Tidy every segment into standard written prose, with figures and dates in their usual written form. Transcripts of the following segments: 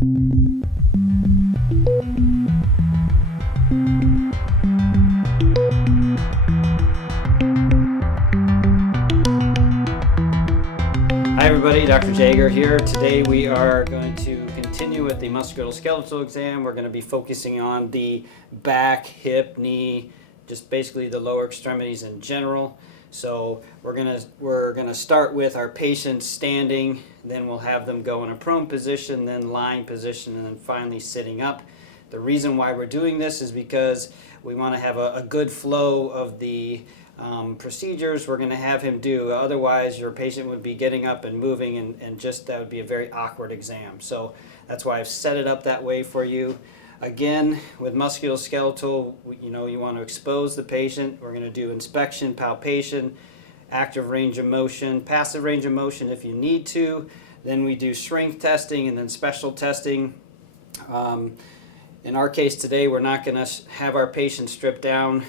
Hi everybody, Dr. Jager here. Today we are going to continue with the musculoskeletal exam. We're going to be focusing on the back, hip, knee, just basically the lower extremities in general. So we're gonna start with our patient standing, then we'll have them go in a prone position, then lying position, and then finally sitting up. The reason why we're doing this is because we want to have a good flow of the procedures we're going to have him do. Otherwise, your patient would be getting up and moving, and just that would be a very awkward exam. So that's why I've set it up that way for you. Again, with musculoskeletal, you want to expose the patient. We're going to do inspection, palpation, active range of motion, passive range of motion if you need to. Then we do strength testing and then special testing. In our case today, we're not going to have our patient stripped down,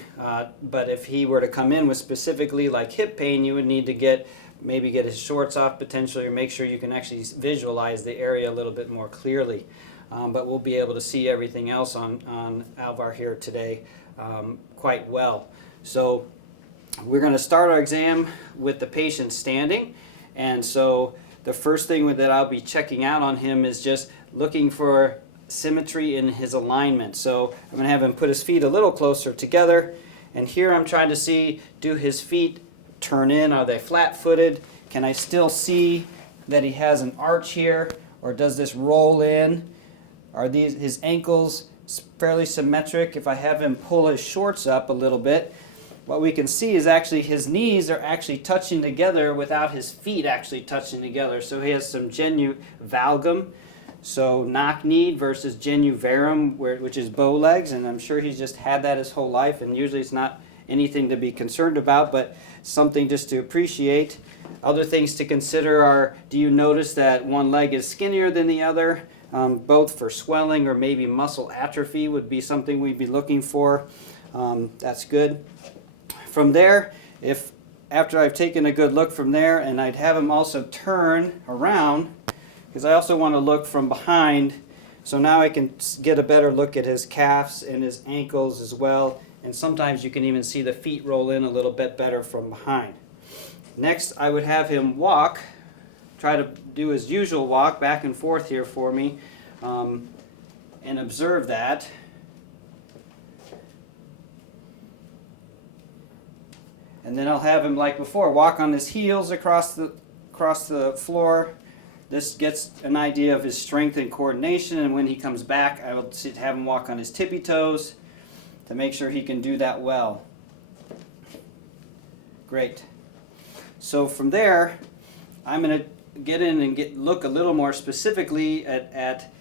but if he were to come in with specifically like hip pain, you would need to maybe get his shorts off potentially, or make sure you can actually visualize the area a little bit more clearly. But we'll be able to see everything else on Alvar here today quite well. So we're going to start our exam with the patient standing, and so the first thing that I'll be checking out on him is just looking for symmetry in his alignment. So I'm going to have him put his feet a little closer together, and here I'm trying to see, do his feet turn in? Are they flat-footed? Can I still see that he has an arch here, or does this roll in? Are his ankles fairly symmetric? If I have him pull his shorts up a little bit, what we can see is actually his knees are actually touching together without his feet actually touching together. So he has some genu valgum. So knock knee versus genu varum, which is bow legs, and I'm sure he's just had that his whole life, and usually it's not anything to be concerned about, but something just to appreciate. Other things to consider are, do you notice that one leg is skinnier than the other? Both for swelling or maybe muscle atrophy would be something we'd be looking for. That's good. From there, after I've taken a good look from there, and I'd have him also turn around, because I also want to look from behind, so now I can get a better look at his calves and his ankles as well, and sometimes you can even see the feet roll in a little bit better from behind. Next, I would have him walk, try to do his usual walk back and forth here for me, and observe that. And then I'll have him, like before, walk on his heels across the floor. This gets an idea of his strength and coordination, and when he comes back, I will have him walk on his tippy toes to make sure he can do that well. Great. So from there, I'm going to get in and look a little more specifically at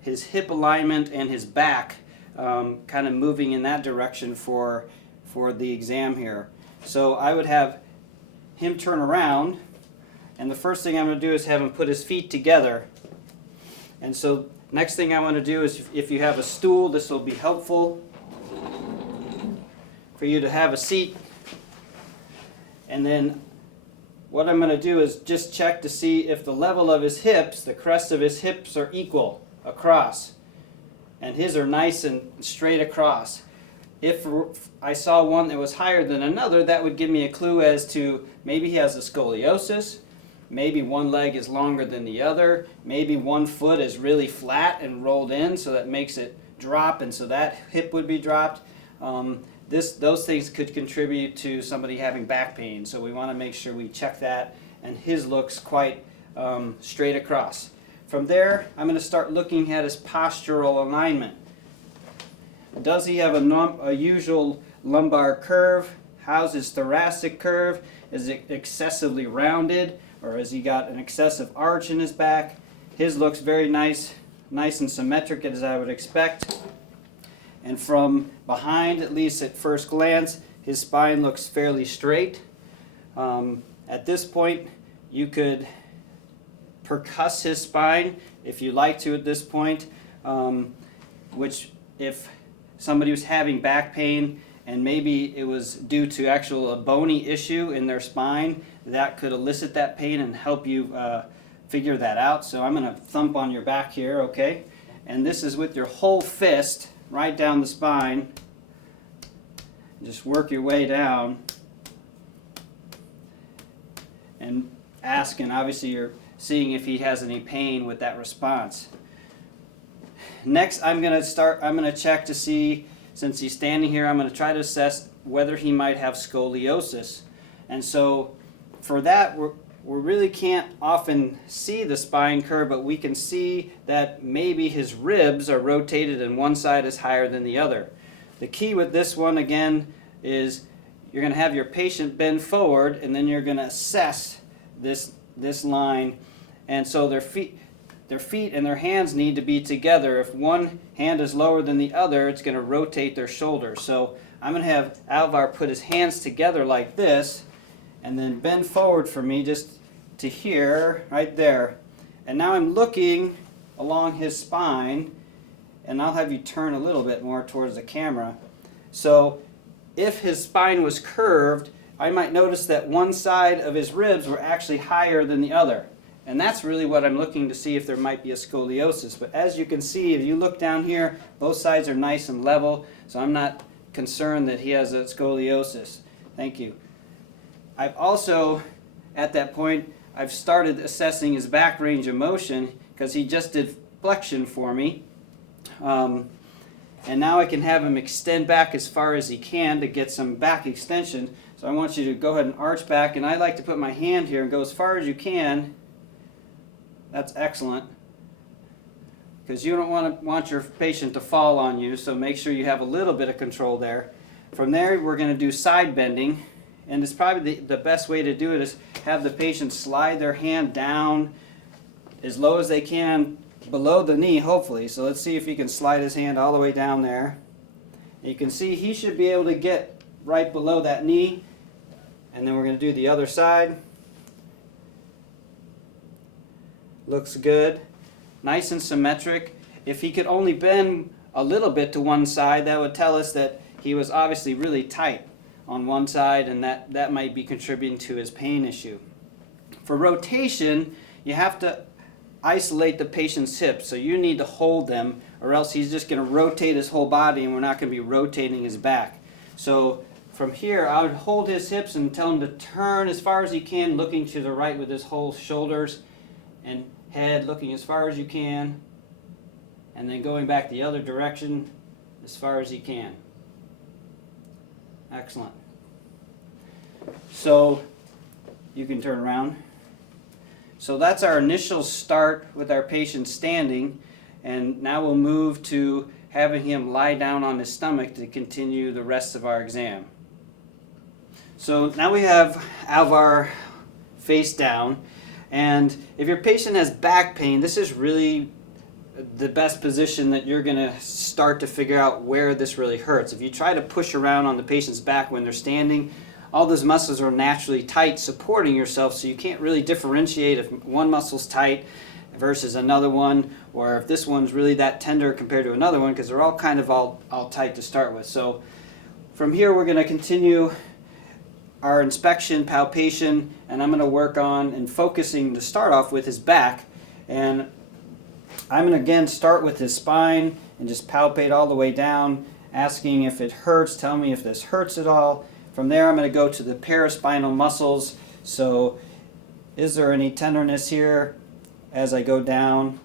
his hip alignment and his back, kind of moving in that direction for the exam here. So I would have him turn around, and the first thing I'm going to do is have him put his feet together. And so next thing I want to do is, if you have a stool, this will be helpful for you to have a seat. And then what I'm going to do is just check to see if the level of his hips, the crest of his hips, are equal across. And his are nice and straight across. If I saw one that was higher than another, that would give me a clue as to maybe he has a scoliosis, maybe one leg is longer than the other, maybe one foot is really flat and rolled in, so that makes it drop, and so that hip would be dropped. Those things could contribute to somebody having back pain, so we want to make sure we check that, and his looks quite straight across. From there, I'm going to start looking at his postural alignment. Does he have a usual lumbar curve? How's his thoracic curve? Is it excessively rounded, or has he got an excessive arch in his back? His looks very nice and symmetric, as I would expect. And from behind, at least at first glance, his spine looks fairly straight. At this point, you could percuss his spine if you like to at this point, which if somebody was having back pain and maybe it was due to a bony issue in their spine, that could elicit that pain and help you figure that out. So I'm going to thump on your back here, okay? And this is with your whole fist right down the spine. Just work your way down and ask, and obviously you're seeing if he has any pain with that response. Next, I'm going to check to see, since he's standing here, I'm going to try to assess whether he might have scoliosis. And so for that, we really can't often see the spine curve, but we can see that maybe his ribs are rotated and one side is higher than the other. The key with this one, again, is you're going to have your patient bend forward, and then you're going to assess this line. And so their feet and their hands need to be together. If one hand is lower than the other, it's going to rotate their shoulders. So I'm going to have Alvar put his hands together like this, and then bend forward for me just to here, right there. And now I'm looking along his spine, and I'll have you turn a little bit more towards the camera. So if his spine was curved, I might notice that one side of his ribs were actually higher than the other. And that's really what I'm looking to see if there might be a scoliosis. But as you can see, if you look down here, both sides are nice and level, so I'm not concerned that he has a scoliosis. Thank you. I've also, at that point, I've started assessing his back range of motion because he just did flexion for me. And now I can have him extend back as far as he can to get some back extension. So I want you to go ahead and arch back, and I like to put my hand here and go as far as you can. That's excellent, because you don't want your patient to fall on you, so make sure you have a little bit of control there. From there, we're going to do side bending, and it's probably the best way to do it is have the patient slide their hand down as low as they can below the knee, hopefully. So let's see if he can slide his hand all the way down there. You can see he should be able to get right below that knee, and then we're going to do the other side. Looks good. Nice and symmetric. If he could only bend a little bit to one side, that would tell us that he was obviously really tight on one side, and that might be contributing to his pain issue. For rotation, you have to isolate the patient's hips, so you need to hold them, or else he's just going to rotate his whole body and we're not going to be rotating his back. So from here, I would hold his hips and tell him to turn as far as he can, looking to the right with his whole shoulders and head looking as far as you can, and then going back the other direction as far as he can. Excellent. So you can turn around. So that's our initial start with our patient standing, and now we'll move to having him lie down on his stomach to continue the rest of our exam. So now we have Alvar face down, and if your patient has back pain, this is really the best position that you're going to start to figure out where this really hurts. If you try to push around on the patient's back when they're standing, all those muscles are naturally tight supporting yourself, so you can't really differentiate if one muscle's tight versus another one, or if this one's really that tender compared to another one, because they're all kind of all tight to start with. So from here we're going to continue our inspection, palpation, and I'm going to work on and focusing to start off with his back. And I'm going to again start with his spine and just palpate all the way down, asking if it hurts, tell me if this hurts at all. From there I'm going to go to the paraspinal muscles. So is there any tenderness here as I go down?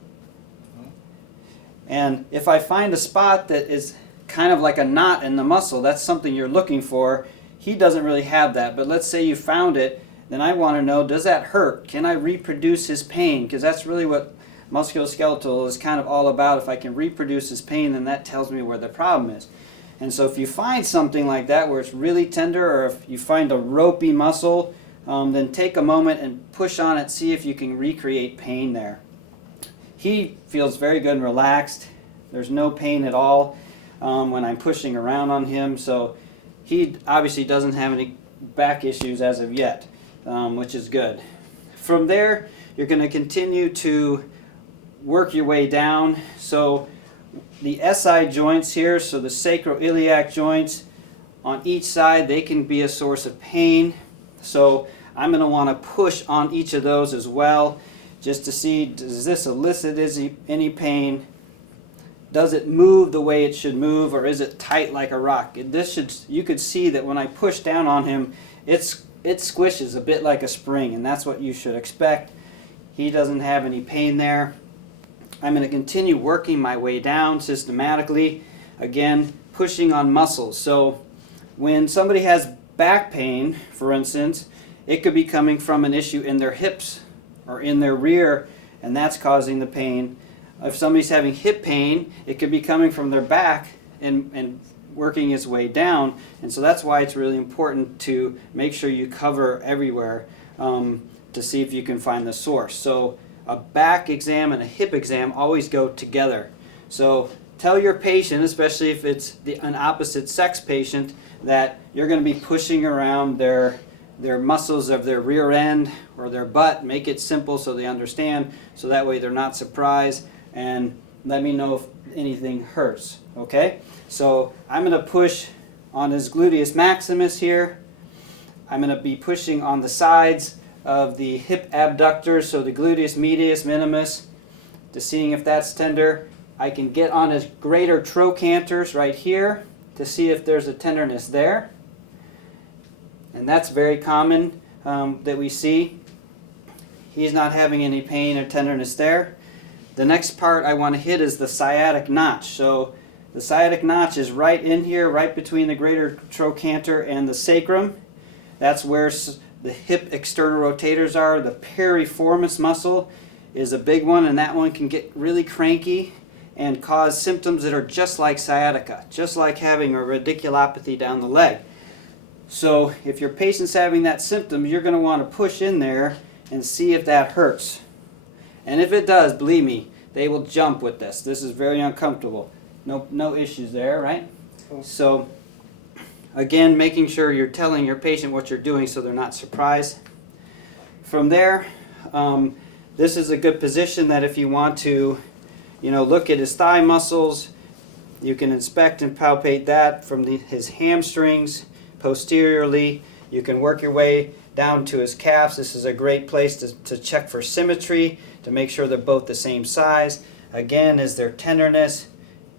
And if I find a spot that is kind of like a knot in the muscle, that's something you're looking for. He doesn't really have that, but let's say you found it, then I want to know, does that hurt? Can I reproduce his pain? Because that's really what musculoskeletal is kind of all about. If I can reproduce his pain, then that tells me where the problem is. And so if you find something like that where it's really tender, or if you find a ropey muscle, then take a moment and push on it, see if you can recreate pain there. He feels very good and relaxed. There's no pain at all when I'm pushing around on him, so he obviously doesn't have any back issues as of yet, which is good. From there, you're going to continue to work your way down. So the SI joints here, so the sacroiliac joints on each side, they can be a source of pain. So I'm going to want to push on each of those as well, just to see, does this elicit any pain? Does it move the way it should move, or is it tight like a rock? You could see that when I push down on him, it squishes a bit like a spring, and that's what you should expect. He doesn't have any pain there. I'm going to continue working my way down systematically, again, pushing on muscles. So when somebody has back pain, for instance, it could be coming from an issue in their hips or in their rear, and that's causing the pain. If somebody's having hip pain, it could be coming from their back and working its way down. And so that's why it's really important to make sure you cover everywhere to see if you can find the source. So a back exam and a hip exam always go together. So tell your patient, especially if it's an opposite sex patient, that you're going to be pushing around their muscles of their rear end or their butt. Make it simple so they understand, so that way they're not surprised, and let me know if anything hurts. Okay? So I'm going to push on his gluteus maximus here. I'm going to be pushing on the sides of the hip abductors, so the gluteus medius, minimus, to seeing if that's tender. I can get on his greater trochanters right here to see if there's a tenderness there. And that's very common that we see. He's not having any pain or tenderness there. The next part I want to hit is the sciatic notch. So the sciatic notch is right in here, right between the greater trochanter and the sacrum. That's where the hip external rotators are. The piriformis muscle is a big one, and that one can get really cranky and cause symptoms that are just like sciatica, just like having a radiculopathy down the leg. So if your patient's having that symptom, you're going to want to push in there and see if that hurts. And if it does, believe me, they will jump with this. This is very uncomfortable. No issues there, right? So again, making sure you're telling your patient what you're doing so they're not surprised. From there, this is a good position that if you want to, look at his thigh muscles, you can inspect and palpate that from his hamstrings posteriorly. You can work your way down to his calves. This is a great place to check for symmetry, to make sure they're both the same size. Again, is there tenderness?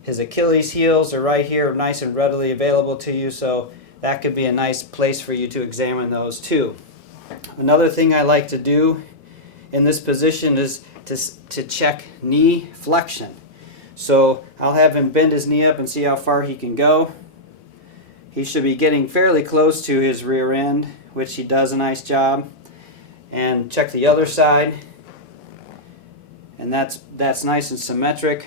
His Achilles heels are right here, nice and readily available to you, so that could be a nice place for you to examine those too. Another thing I like to do in this position is to check knee flexion. So I'll have him bend his knee up and see how far he can go. He should be getting fairly close to his rear end, which he does a nice job. And check the other side. And that's nice and symmetric.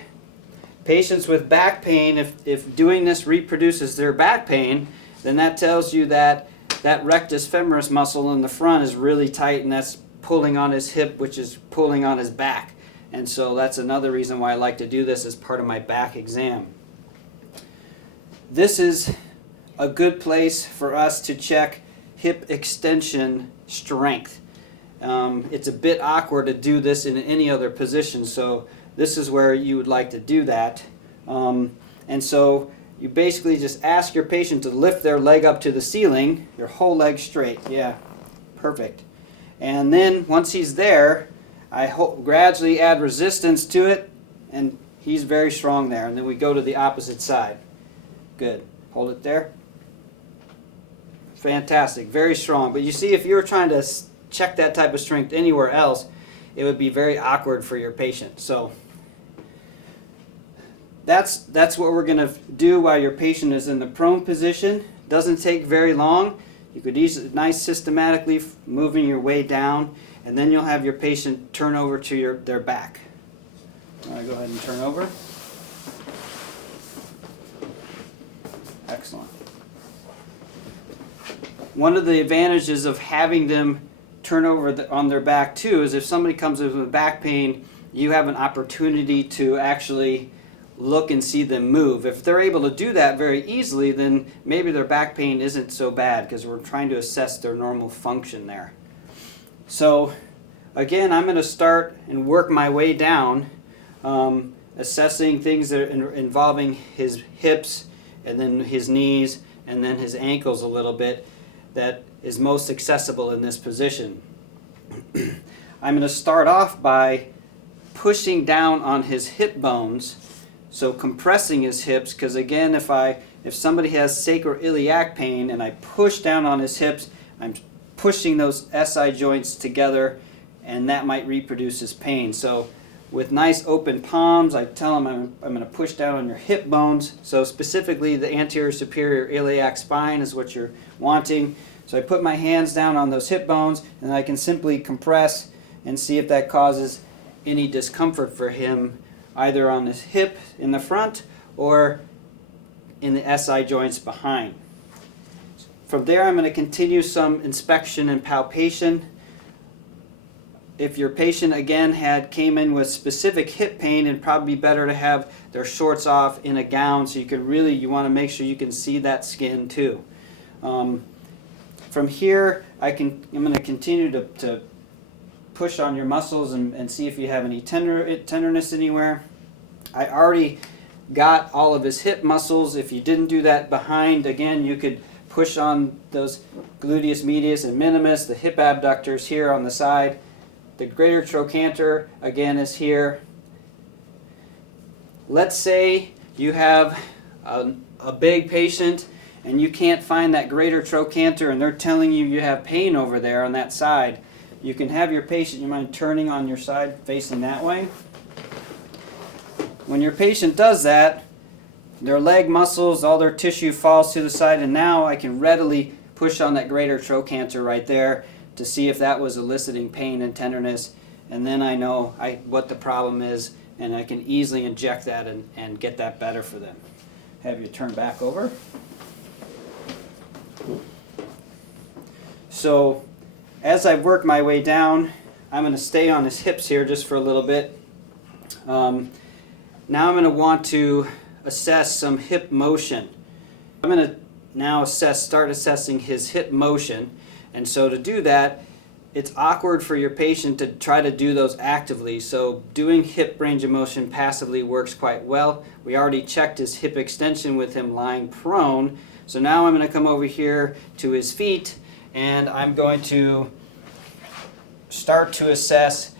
Patients with back pain, if doing this reproduces their back pain, then that tells you that rectus femoris muscle in the front is really tight, and that's pulling on his hip, which is pulling on his back. And so that's another reason why I like to do this as part of my back exam. This is a good place for us to check hip extension strength. It's a bit awkward to do this in any other position, so this is where you would like to do that. And so you basically just ask your patient to lift their leg up to the ceiling, your whole leg straight. Yeah, perfect. And then once he's there, I gradually add resistance to it, and he's very strong there. And then we go to the opposite side. Good. Hold it there. Fantastic. Very strong. But you see, if you were trying to check that type of strength anywhere else, it would be very awkward for your patient. So that's what we're going to do while your patient is in the prone position. Doesn't take very long. You could easily, nice systematically moving your way down, and then you'll have your patient turn over to their back. All right, go ahead and turn over. Excellent. One of the advantages of having them turn over on their back too is if somebody comes in with back pain, you have an opportunity to actually look and see them move. If they're able to do that very easily, then maybe their back pain isn't so bad, because we're trying to assess their normal function there. So again, I'm going to start and work my way down, assessing things that are involving his hips, and then his knees, and then his ankles a little bit, that is most accessible in this position. I'm going to start off by pushing down on his hip bones, so compressing his hips, because again, if somebody has sacroiliac pain and I push down on his hips, I'm pushing those SI joints together, and that might reproduce his pain. So with nice open palms, I tell him I'm going to push down on your hip bones. So specifically the anterior superior iliac spine is what you're wanting. So I put my hands down on those hip bones, and I can simply compress and see if that causes any discomfort for him, either on his hip in the front or in the SI joints behind. From there, I'm going to continue some inspection and palpation. If your patient again came in with specific hip pain, it'd probably be better to have their shorts off in a gown, so you want to make sure you can see that skin too. From here, I'm going to continue to push on your muscles and see if you have any tenderness anywhere. I already got all of his hip muscles. If you didn't do that behind, again, you could push on those gluteus medius and minimus, the hip abductors here on the side. The greater trochanter, again, is here. Let's say you have a big patient and you can't find that greater trochanter and they're telling you you have pain over there on that side. You can have your patient, you mind turning on your side facing that way? When your patient does that, their leg muscles, all their tissue falls to the side, and now I can readily push on that greater trochanter right there to see if that was eliciting pain and tenderness, and then I know what the problem is, and I can easily inject that and get that better for them. Have you turn back over. So as I work my way down, I'm going to stay on his hips here just for a little bit. Now I'm going to want to assess some hip motion. I'm going to now start assessing his hip motion. And so to do that, it's awkward for your patient to try to do those actively. So doing hip range of motion passively works quite well. We already checked his hip extension with him lying prone. So now I'm going to come over here to his feet, and I'm going to start to assess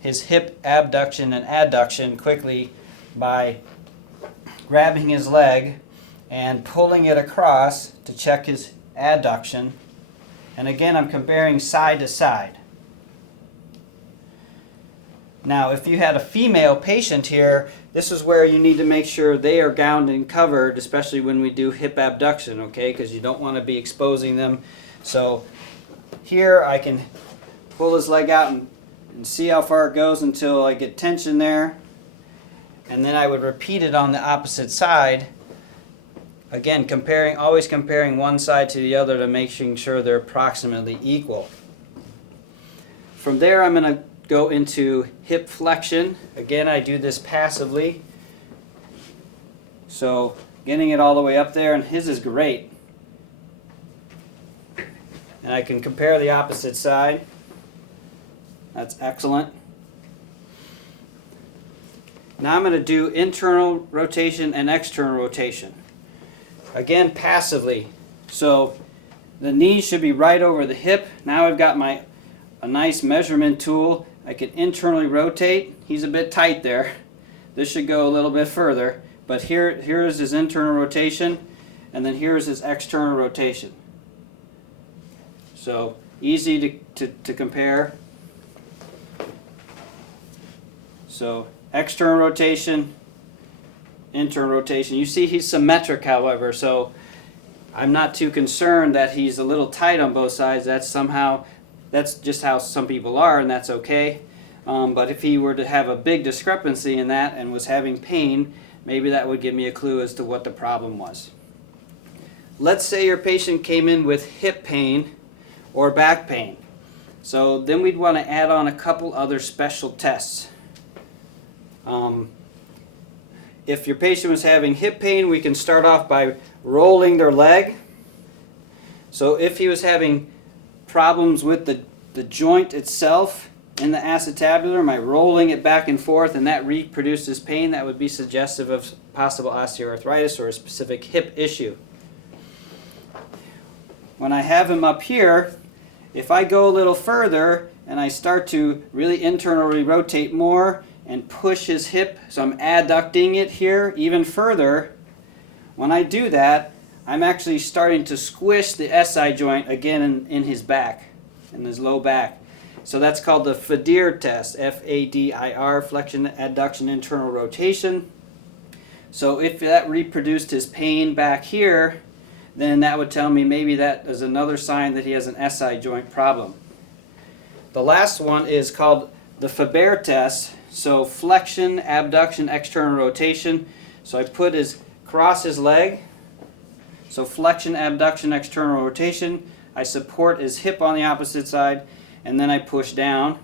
his hip abduction and adduction quickly by grabbing his leg and pulling it across to check his adduction. And again, I'm comparing side to side. Now, if you had a female patient here, this is where you need to make sure they are gowned and covered, especially when we do hip abduction, okay? Because you don't want to be exposing them. So here I can pull his leg out and see how far it goes until I get tension there. And then I would repeat it on the opposite side. Again, always comparing one side to the other to making sure they're approximately equal. From there, I'm going to go into hip flexion. Again, I do this passively. So getting it all the way up there, and his is great. And I can compare the opposite side. That's excellent. Now I'm going to do internal rotation and external rotation. Again, passively. So the knee should be right over the hip. Now I've got a nice measurement tool. I can internally rotate. He's a bit tight there. This should go a little bit further. But here is his internal rotation, and then here is his external rotation. So easy to compare. So external rotation, internal rotation. You see he's symmetric, however, so I'm not too concerned that he's a little tight on both sides. That's just how some people are, and that's okay. But if he were to have a big discrepancy in that and was having pain, maybe that would give me a clue as to what the problem was. Let's say your patient came in with hip pain or back pain. So then we'd want to add on a couple other special tests. If your patient was having hip pain, we can start off by rolling their leg. So if he was having problems with the joint itself in the acetabular, by rolling it back and forth, and that reproduces pain, that would be suggestive of possible osteoarthritis or a specific hip issue. When I have him up here, if I go a little further and I start to really internally rotate more and push his hip, so I'm adducting it here even further, when I do that, I'm actually starting to squish the SI joint again in his back, in his low back. So that's called the FADIR test, F-A-D-I-R, flexion, adduction, internal rotation. So if that reproduced his pain back here, then that would tell me maybe that is another sign that he has an SI joint problem. The last one is called the Faber test. So flexion, abduction, external rotation. So I put cross his leg. So flexion, abduction, external rotation. I support his hip on the opposite side, and then I push down.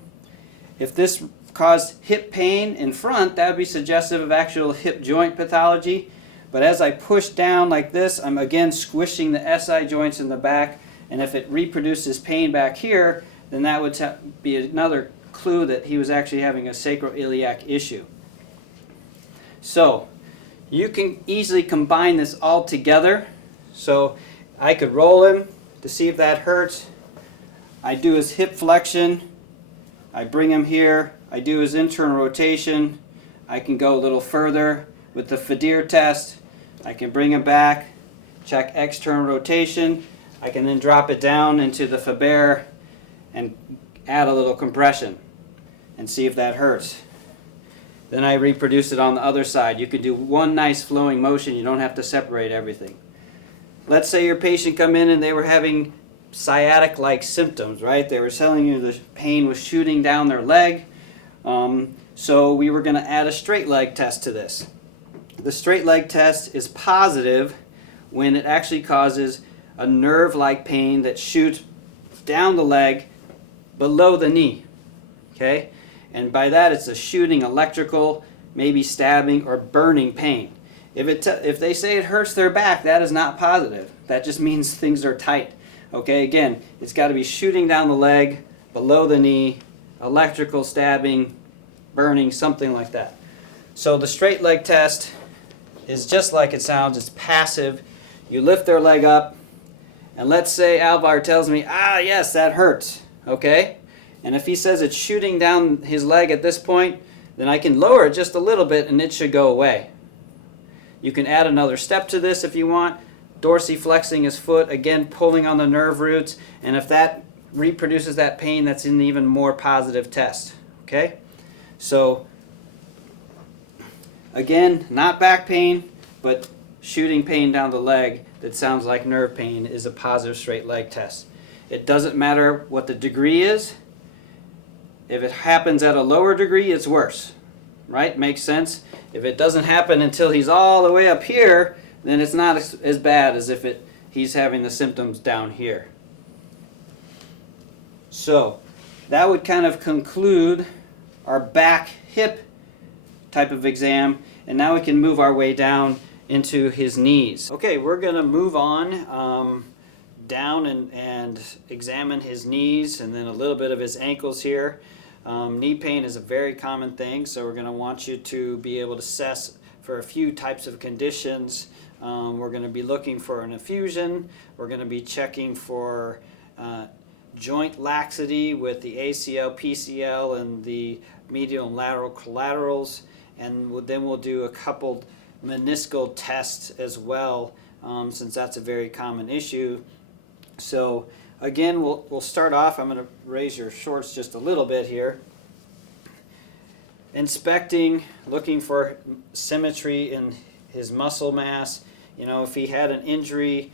If this caused hip pain in front, that would be suggestive of actual hip joint pathology. But as I push down like this, I'm again squishing the SI joints in the back, and if it reproduces pain back here, then that would be another clue that he was actually having a sacroiliac issue. So you can easily combine this all together. So I could roll him to see if that hurts. I do his hip flexion, I bring him here, I do his internal rotation. I can go a little further with the FADIR test. I can bring him back, check external rotation. I can then drop it down into the Faber and add a little compression and see if that hurts. Then I reproduce it on the other side. You can do one nice flowing motion. You don't have to separate everything. Let's say your patient come in and they were having sciatic-like symptoms, right? They were telling you the pain was shooting down their leg. So we were going to add a straight leg test to this. The straight leg test is positive when it actually causes a nerve-like pain that shoots down the leg below the knee. Okay? And by that it's a shooting electrical, maybe stabbing or burning pain. If they say it hurts their back, that is not positive. That just means things are tight. Okay, again, it's got to be shooting down the leg, below the knee, electrical stabbing, burning, something like that. So the straight leg test is just like it sounds. It's passive. You lift their leg up, and let's say Alvar tells me, yes, that hurts. Okay? And if he says it's shooting down his leg at this point, then I can lower it just a little bit and it should go away. You can add another step to this if you want. Dorsiflexing his foot, again pulling on the nerve roots, and if that reproduces that pain, that's an even more positive test. Okay? So, again, not back pain, but shooting pain down the leg that sounds like nerve pain is a positive straight leg test. It doesn't matter what the degree is. If it happens at a lower degree, it's worse. Right? Makes sense? If it doesn't happen until he's all the way up here, then it's not as bad as if he's having the symptoms down here. So that would kind of conclude our back hip type of exam, and now we can move our way down into his knees. Okay, we're going to move on down and examine his knees and then a little bit of his ankles here. Knee pain is a very common thing, so we're going to want you to be able to assess for a few types of conditions. We're going to be looking for an effusion. We're going to be checking for joint laxity with the ACL, PCL, and the medial and lateral collaterals. And then we'll do a couple meniscal tests as well, since that's a very common issue. So again, we'll start off. I'm going to raise your shorts just a little bit here. Inspecting, looking for symmetry in his muscle mass. You know, if he had an injury,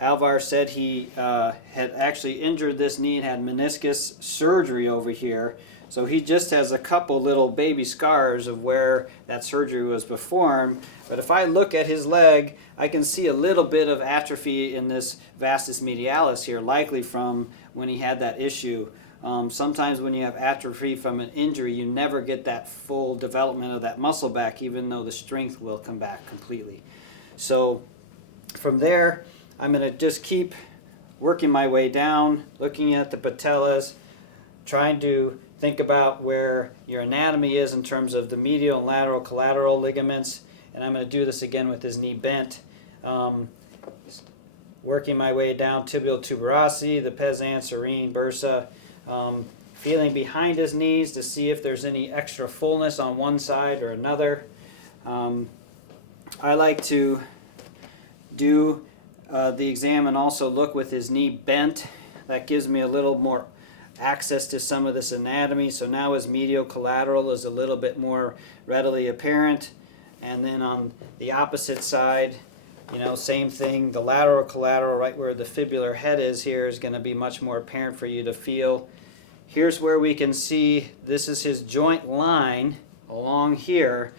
Alvar said he had actually injured this knee and had meniscus surgery over here. So he just has a couple little baby scars of where that surgery was performed. But if I look at his leg, I can see a little bit of atrophy in this vastus medialis here, likely from when he had that issue. Sometimes when you have atrophy from an injury, you never get that full development of that muscle back, even though the strength will come back completely. So from there, I'm going to just keep working my way down, looking at the patellas, trying to think about where your anatomy is in terms of the medial and lateral collateral ligaments. And I'm going to do this again with his knee bent. working my way down tibial tuberosity, the pes anserine, bursa, feeling behind his knees to see if there's any extra fullness on one side or another. I like to do the exam and also look with his knee bent. That gives me a little more access to some of this anatomy. So now his medial collateral is a little bit more readily apparent. And then on the opposite side, you know, same thing. The lateral collateral, right where the fibular head is here, is going to be much more apparent for you to feel. Here's where we can see this is his joint line along here.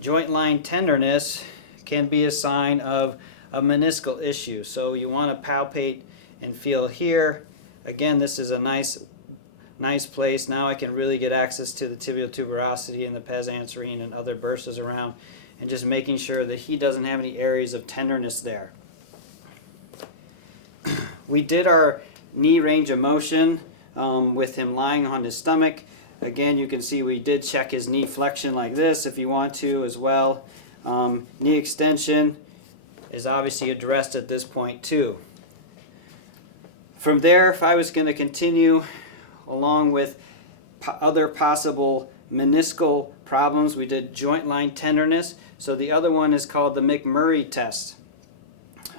Joint line tenderness can be a sign of a meniscal issue. So you want to palpate and feel here. Again, this is a nice place. Now I can really get access to the tibial tuberosity and the pes anserine and other bursas around, and just making sure that he doesn't have any areas of tenderness there. We did our knee range of motion with him lying on his stomach. Again, you can see we did check his knee flexion like this if you want to as well. Knee extension is obviously addressed at this point too. From there, if I was going to continue along with other possible meniscal problems, we did joint line tenderness. So the other one is called the McMurray test.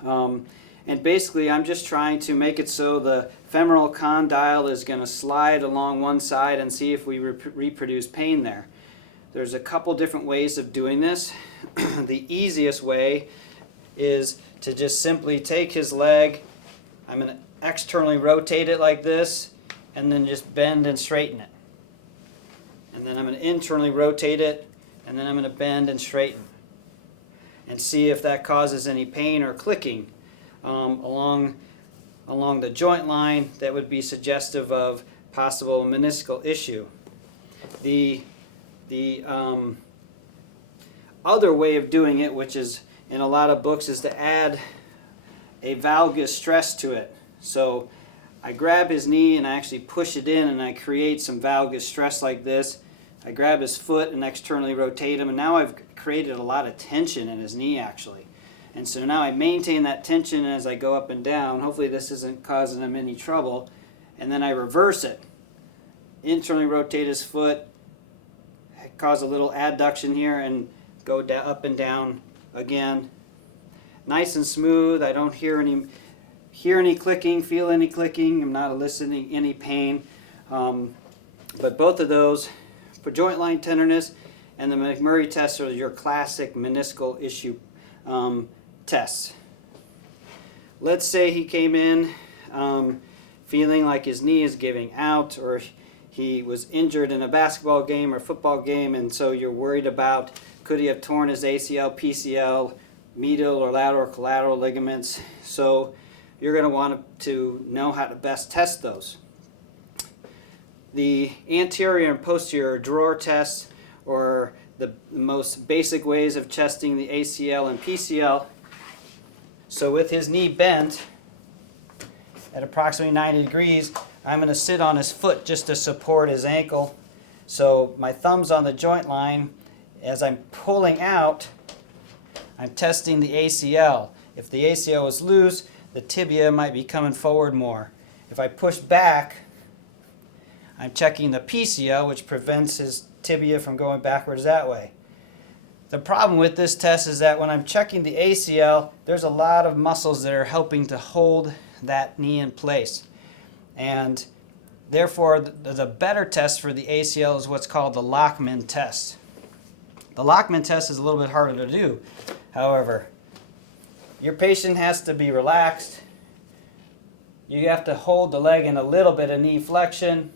And basically I'm just trying to make it so the femoral condyle is going to slide along one side and see if we reproduce pain there. There's a couple different ways of doing this. The easiest way is to just simply take his leg, I'm going to externally rotate it like this, and then just bend and straighten it. And then I'm going to internally rotate it, and then I'm going to bend and straighten. And see if that causes any pain or clicking along the joint line that would be suggestive of possible meniscal issue. The other way of doing it, which is in a lot of books, is to add a valgus stress to it. So I grab his knee and I actually push it in and I create some valgus stress like this. I grab his foot and externally rotate him, and now I've created a lot of tension in his knee actually. And so now I maintain that tension as I go up and down. Hopefully this isn't causing him any trouble. And then I reverse it. Internally rotate his foot, cause a little adduction here, and go up and down again. Nice and smooth. I don't hear any clicking, feel any clicking. I'm not eliciting any pain. But both of those, for joint line tenderness and the McMurray test, are your classic meniscal issue tests. Let's say he came in feeling like his knee is giving out, or he was injured in a basketball game or football game, and so you're worried about could he have torn his ACL, PCL, medial or lateral collateral ligaments. So you're going to want to know how to best test those. The anterior and posterior drawer tests, or the most basic ways of testing the ACL and PCL. So with his knee bent at approximately 90 degrees, I'm going to sit on his foot just to support his ankle. So my thumb's on the joint line. As I'm pulling out, I'm testing the ACL. If the ACL is loose, the tibia might be coming forward more. If I push back, I'm checking the PCL, which prevents his tibia from going backwards that way. The problem with this test is that when I'm checking the ACL, there's a lot of muscles that are helping to hold that knee in place. And therefore, the better test for the ACL is what's called the Lockman test. The Lockman test is a little bit harder to do. However, your patient has to be relaxed. You have to hold the leg in a little bit of knee flexion.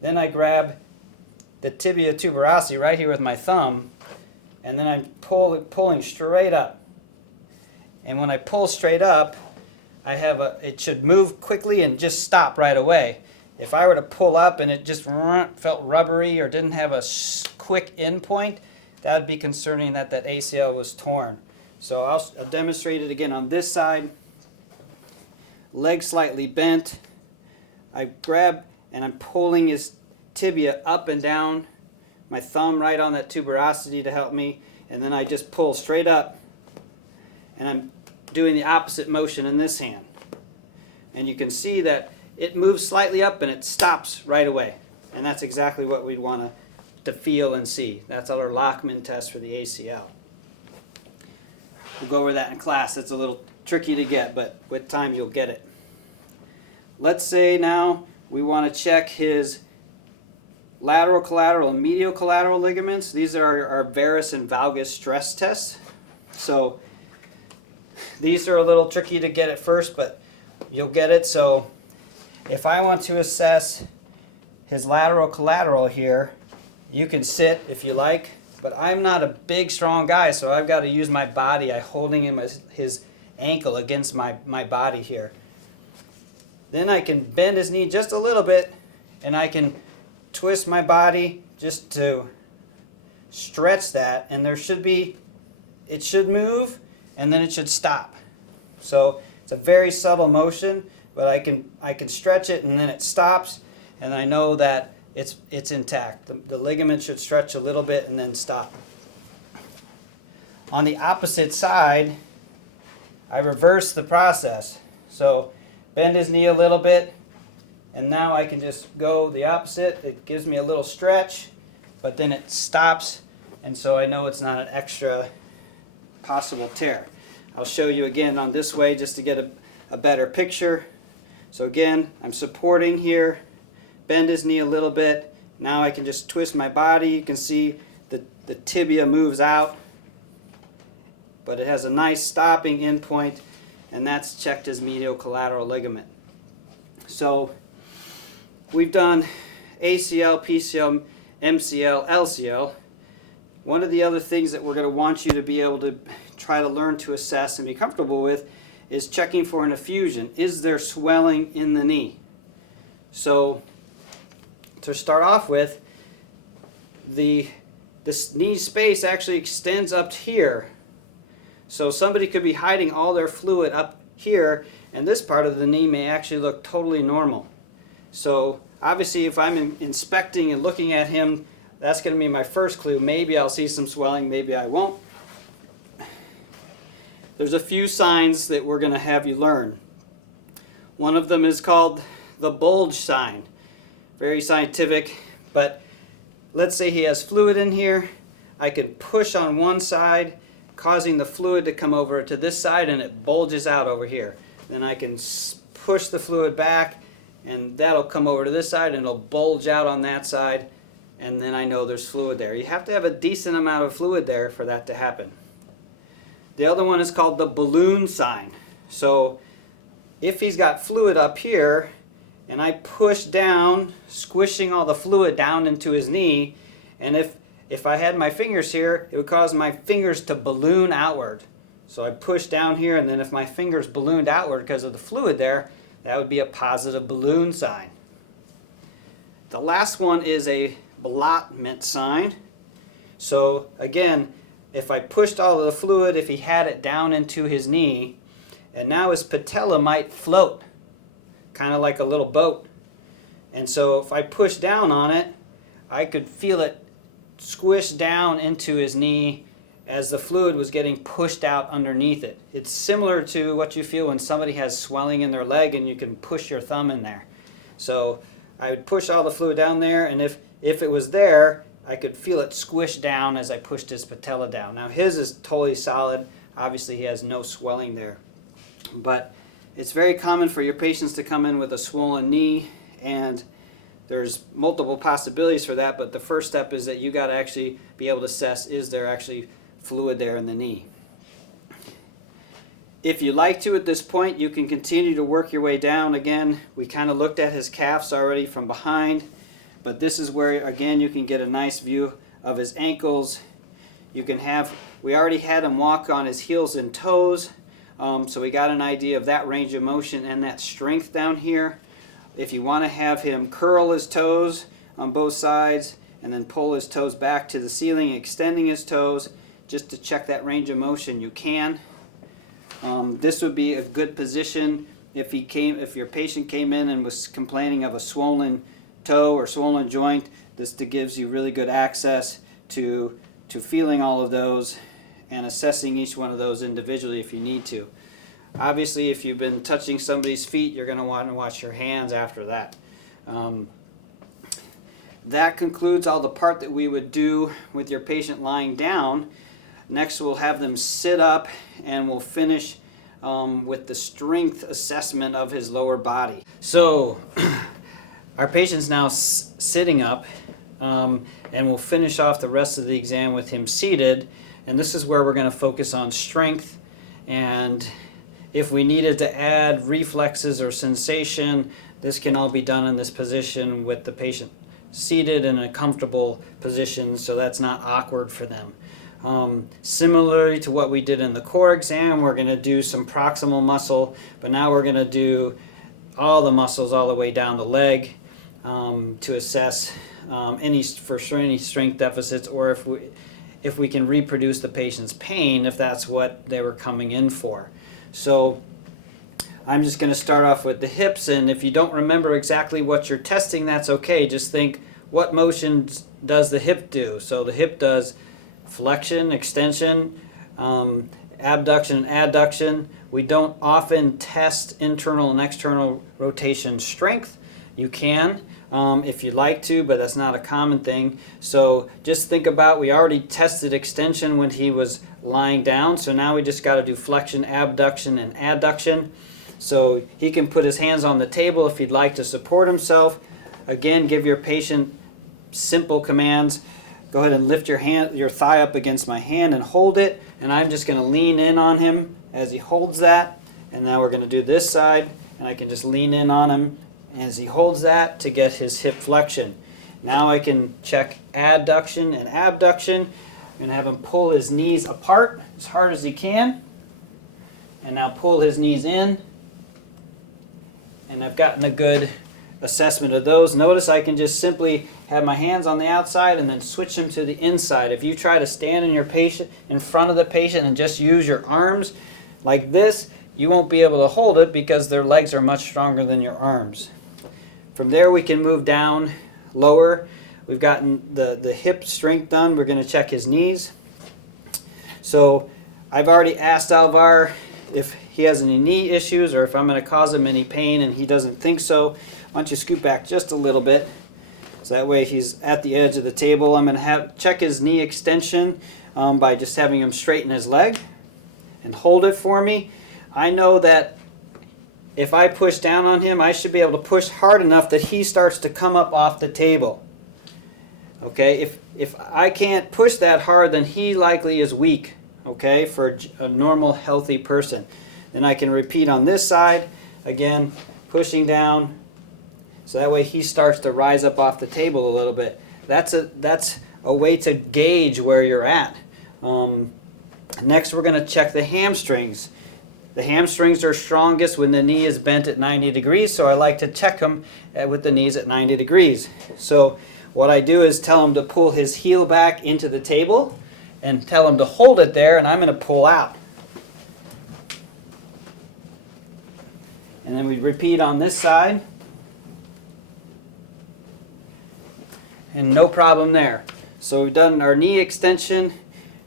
Then I grab the tibia tuberosity right here with my thumb, and then I'm pulling straight up. And when I pull straight up, it should move quickly and just stop right away. If I were to pull up and it just felt rubbery or didn't have a quick end point, that would be concerning that ACL was torn. So I'll demonstrate it again on this side. Leg slightly bent. I grab and I'm pulling his tibia up and down. My thumb right on that tuberosity to help me. And then I just pull straight up. And I'm doing the opposite motion in this hand. And you can see that it moves slightly up and it stops right away. And that's exactly what we'd want to feel and see. That's our Lockman test for the ACL. We'll go over that in class. It's a little tricky to get, but with time you'll get it. Let's say now we want to check his lateral collateral and medial collateral ligaments. These are our varus and valgus stress tests. So these are a little tricky to get at first, but you'll get it. So if I want to assess his lateral collateral here, you can sit if you like, but I'm not a big, strong guy, so I've got to use my body. I'm holding him his ankle against my body here. Then I can bend his knee just a little bit, and I can twist my body just to stretch that, and it should move, and then it should stop. So it's a very subtle motion, but I can stretch it, and then it stops, and I know that it's intact. The ligament should stretch a little bit and then stop. On the opposite side, I reverse the process. So bend his knee a little bit, and now I can just go the opposite. It gives me a little stretch, but then it stops, and so I know it's not an extra possible tear. I'll show you again on this way just to get a better picture. So again, I'm supporting here, bend his knee a little bit. Now I can just twist my body. You can see the tibia moves out, but it has a nice stopping end point, and that's checked as medial collateral ligament. So we've done ACL, PCL, MCL, LCL. One of the other things that we're going to want you to be able to try to learn to assess and be comfortable with is checking for an effusion. Is there swelling in the knee? So to start off with, this knee space actually extends up here. So somebody could be hiding all their fluid up here, and this part of the knee may actually look totally normal. So obviously if I'm inspecting and looking at him, that's going to be my first clue. Maybe I'll see some swelling, maybe I won't. There's a few signs that we're going to have you learn. One of them is called the bulge sign. Very scientific, but let's say he has fluid in here. I can push on one side, causing the fluid to come over to this side, and it bulges out over here. Then I can push the fluid back, and that'll come over to this side, and it'll bulge out on that side, and then I know there's fluid there. You have to have a decent amount of fluid there for that to happen. The other one is called the balloon sign. So if he's got fluid up here, and I push down, squishing all the fluid down into his knee, and if I had my fingers here, it would cause my fingers to balloon outward. So I push down here, and then if my fingers ballooned outward because of the fluid there, that would be a positive balloon sign. The last one is a blottment sign. So again, if I pushed all of the fluid, if he had it down into his knee, and now his patella might float, kind of like a little boat. And so if I push down on it, I could feel it squish down into his knee as the fluid was getting pushed out underneath it. It's similar to what you feel when somebody has swelling in their leg and you can push your thumb in there. So I would push all the fluid down there, and if it was there, I could feel it squish down as I pushed his patella down. Now his is totally solid. Obviously he has no swelling there. But it's very common for your patients to come in with a swollen knee, and there's multiple possibilities for that, but the first step is that you got to actually be able to assess, is there actually fluid there in the knee? If you like to at this point, you can continue to work your way down. Again, we kind of looked at his calves already from behind, but this is where, again, you can get a nice view of his ankles. We already had him walk on his heels and toes, so we got an idea of that range of motion and that strength down here. If you want to have him curl his toes on both sides and then pull his toes back to the ceiling, extending his toes, just to check that range of motion, you can. This would be a good position if your patient came in and was complaining of a swollen toe or swollen joint. This gives you really good access to feeling all of those and assessing each one of those individually if you need to. Obviously, if you've been touching somebody's feet, you're going to want to wash your hands after that. That concludes all the part that we would do with your patient lying down. Next, we'll have them sit up, and we'll finish with the strength assessment of his lower body. So our patient's now sitting up, and we'll finish off the rest of the exam with him seated. And this is where we're going to focus on strength, and if we needed to add reflexes or sensation, this can all be done in this position with the patient seated in a comfortable position, so that's not awkward for them. Similarly to what we did in the core exam, we're going to do some proximal muscle, but now we're going to do all the muscles all the way down the leg to assess any strength deficits, or if we can reproduce the patient's pain, if that's what they were coming in for. So I'm just going to start off with the hips, and if you don't remember exactly what you're testing, that's okay. Just think, what motions does the hip do? So the hip does flexion, extension, abduction, and adduction. We don't often test internal and external rotation strength. You can if you'd like to, but that's not a common thing. So just think about, we already tested extension when he was lying down, so now we just got to do flexion, abduction, and adduction. So he can put his hands on the table if he'd like to support himself. Again, give your patient simple commands. Go ahead and lift your thigh up against my hand and hold it, and I'm just going to lean in on him as he holds that. And now we're going to do this side, and I can just lean in on him as he holds that to get his hip flexion. Now I can check adduction and abduction. I'm going to have him pull his knees apart as hard as he can, and now pull his knees in. And I've gotten a good assessment of those. Notice I can just simply have my hands on the outside and then switch them to the inside. If you try to stand in front of the patient and just use your arms like this, you won't be able to hold it because their legs are much stronger than your arms. From there we can move down lower. We've gotten the hip strength done. We're going to check his knees. So I've already asked Alvar if he has any knee issues or if I'm going to cause him any pain, and he doesn't think so. Why don't you scoot back just a little bit, so that way he's at the edge of the table. I'm going to check his knee extension by just having him straighten his leg and hold it for me. I know that if I push down on him, I should be able to push hard enough that he starts to come up off the table. Okay, if I can't push that hard, then he likely is weak, okay, for a normal, healthy person. Then I can repeat on this side, again, pushing down, so that way he starts to rise up off the table a little bit. That's a way to gauge where you're at. Next, we're going to check the hamstrings. The hamstrings are strongest when the knee is bent at 90 degrees, so I like to check them with the knees at 90 degrees. So what I do is tell him to pull his heel back into the table and tell him to hold it there, and I'm going to pull out. And then we repeat on this side. And no problem there. So we've done our knee extension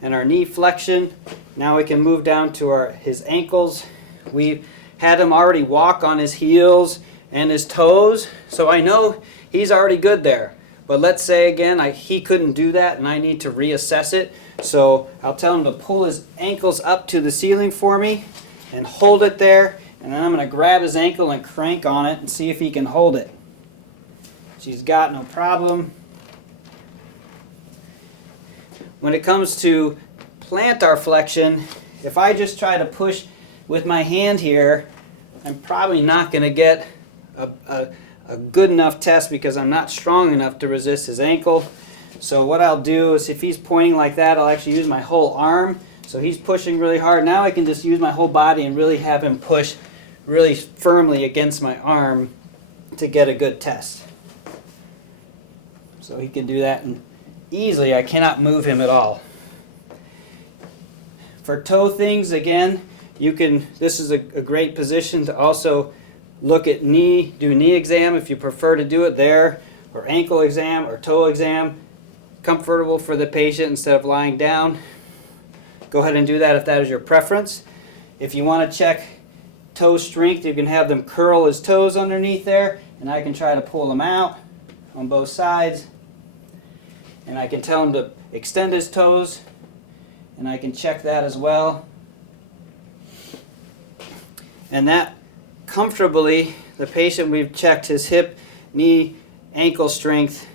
and our knee flexion. Now we can move down to his ankles. We had him already walk on his heels and his toes, so I know he's already good there. But let's say again he couldn't do that and I need to reassess it. So I'll tell him to pull his ankles up to the ceiling for me and hold it there. And then I'm going to grab his ankle and crank on it and see if he can hold it. She's got no problem. When it comes to plantar flexion, if I just try to push with my hand here, I'm probably not going to get a good enough test because I'm not strong enough to resist his ankle. So what I'll do is, if he's pointing like that, I'll actually use my whole arm. So he's pushing really hard. Now I can just use my whole body and really have him push really firmly against my arm to get a good test. So he can do that, and easily I cannot move him at all. For toe things, again, this is a great position to also look at do knee exam if you prefer to do it there, or ankle exam or toe exam. Comfortable for the patient instead of lying down. Go ahead and do that if that is your preference. If you want to check toe strength. You can have them curl his toes underneath there, and I can try to pull them out on both sides. And I can tell him to extend his toes, and I can check that as well. And that comfortably, the patient, we've checked his hip, knee, ankle strength.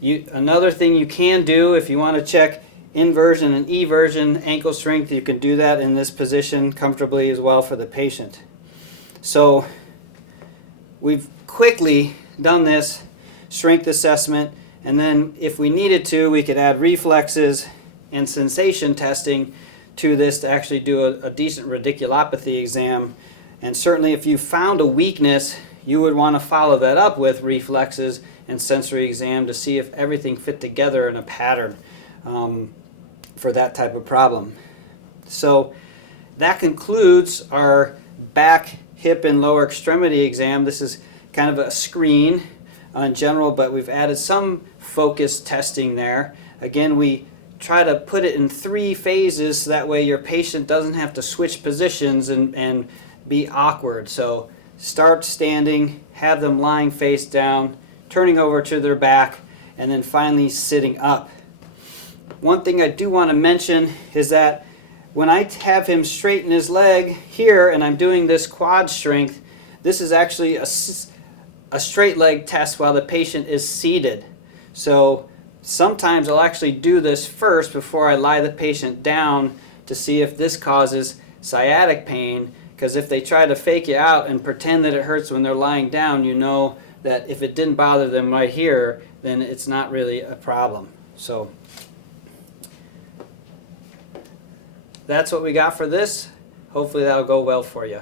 Another thing you can do if you want to check inversion and eversion ankle strength, you can do that in this position comfortably as well for the patient. So we've quickly done this strength assessment, and then if we needed to, we could add reflexes and sensation testing to this to actually do a decent radiculopathy exam. And certainly if you found a weakness, you would want to follow that up with reflexes and sensory exam to see if everything fit together in a pattern for that type of problem. So that concludes our back, hip, and lower extremity exam. This is kind of a screen in general, but we've added some focused testing there. Again, we try to put it in 3 phases so that way your patient doesn't have to switch positions and be awkward. So start standing, have them lying face down, turning over to their back, and then finally sitting up. One thing I do want to mention is that when I have him straighten his leg here and I'm doing this quad strength, this is actually a straight leg test while the patient is seated. So sometimes I'll actually do this first before I lie the patient down to see if this causes sciatic pain, because if they try to fake you out and pretend that it hurts when they're lying down, you know that if it didn't bother them right here, then it's not really a problem. So that's what we got for this. Hopefully that'll go well for you.